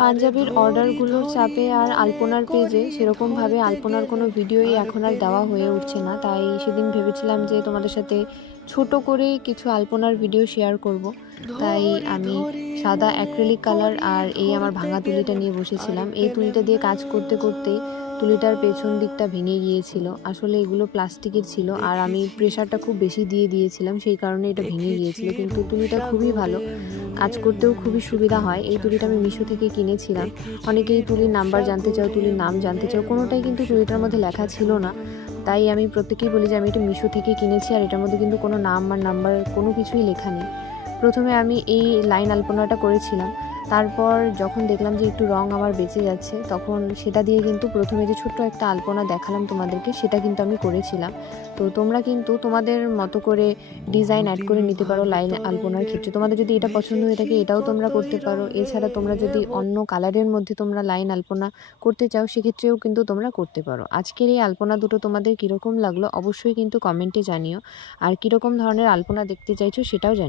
পাঞ্জাবির অর্ডারগুলোর চাপে আর আলপনার পেজে সেরকমভাবে আলপনার কোনো ভিডিওই এখন আর দেওয়া হয়ে উঠছে না। তাই সেদিন ভেবেছিলাম যে তোমাদের সাথে ছোট করে কিছু আলপনার ভিডিও শেয়ার করব। তাই আমি সাদা অ্যাক্রিলিক কালার আর এই আমার ভাঙা তুলিটা নিয়ে বসেছিলাম। এই তুলিটা দিয়ে কাজ করতে করতেই তুলিটার পেছন দিকটা ভেঙে গিয়েছিল। আসলে এগুলো প্লাস্টিকের ছিল আর আমি প্রেশারটা খুব বেশি দিয়ে দিয়েছিলাম, সেই কারণে এটা ভেঙে গিয়েছিল। কিন্তু তুলিটা খুবই ভালো, কাজ করতেও খুবই সুবিধা হয়। এই তুলিটা আমি মিশো থেকে কিনেছিলাম। অনেকেই তুলির নাম্বার জানতে চাও, তুলির নাম জানতে চাও, কোনোটাই কিন্তু তুলিটার মধ্যে লেখা ছিল না। তাই আমি প্রত্যেকেই বলি যে আমি এটা মিশো থেকে কিনেছি আর এটার মধ্যে কিন্তু কোনো নাম আর নাম্বার কোনো কিছুই লেখা নেই। প্রথমে আমি এই লাইন আলপনাটা করেছিলাম, তারপর যখন দেখলাম যে একটু রং আমার বেঁচে যাচ্ছে তখন সেটা দিয়ে কিন্তু প্রথমে যে ছোট্ট একটা আলপনা দেখালাম তোমাদেরকে সেটা কিন্তু আমি করেছিলাম। তো তোমরা কিন্তু তোমাদের মতো করে ডিজাইন অ্যাড করে নিতে পারো লাইন আলপনার ক্ষেত্রে। তোমাদের যদি এটা পছন্দ হয়ে থাকে এটাও তোমরা করতে পারো। এছাড়া তোমরা যদি অন্য কালারের মধ্যে তোমরা লাইন আলপনা করতে চাও সেক্ষেত্রেও কিন্তু তোমরা করতে পারো। আজকের এই আলপনা দুটো তোমাদের কীরকম লাগলো অবশ্যই কিন্তু কমেন্টে জানিও, আর কীরকম ধরনের আলপনা দেখতে চাইছো সেটাও জানিও।